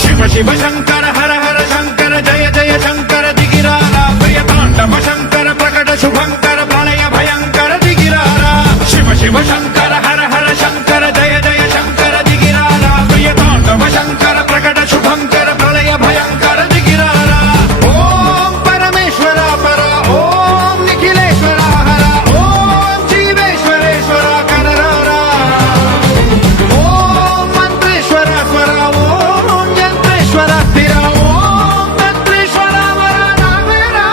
శివ శివ శంకర హర హర శంకర జయ జయ శంకర దిగిరారా ప్రియతాండవ శంకర ప్రకట శుభంకర ప్రళయ భయంకర దిగిరారా శివ శివ శంకర హర హర శంకర జయ జయ శంకర దిగిరారా ప్రియతాండవ శంకర ప్రకట శుభంకర ప్రళయ భయంకర దిగిరారా ఓం పరమేశ్వర పర ఓం నిఖిలేశ్వర హర ఓం జీవేశ్వరేశ్వర కరరారా ఓం మంత్రేశ్వర స్వర ఓం యంత్రేశ్వర స్థిర ఓం తంత్రేశ్వర వరదావేరా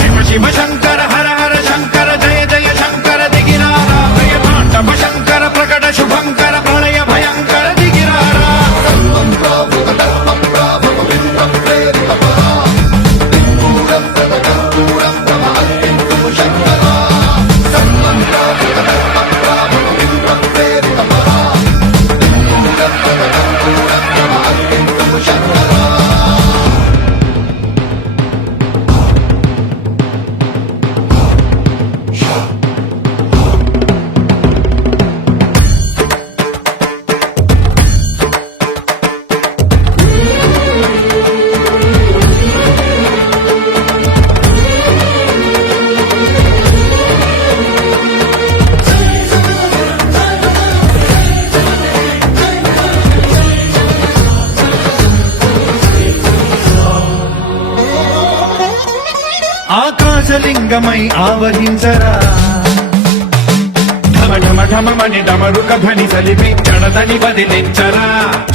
శివ శివ శంకర హర హర శంకర జయ జయ శంకర దిగిరారా ప్రియతాండవ శంకర ప్రకట శుభంకర ప్రళయ భయంకర దిగిరారా ఆకాశలింగమై ఆవహించరా ఢమ ఢమ ఢమమని డమరుక ధ్వని సలిపి జడదని వదిలించరా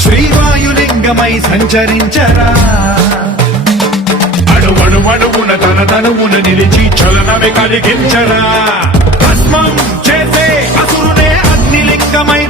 శ్రీవాయులింగమై సంచరించరా అణువణువున తన తనువున నిలిచి చలనమే కలిగించరా భస్మం చేసే అసురునే అగ్నిలింగమై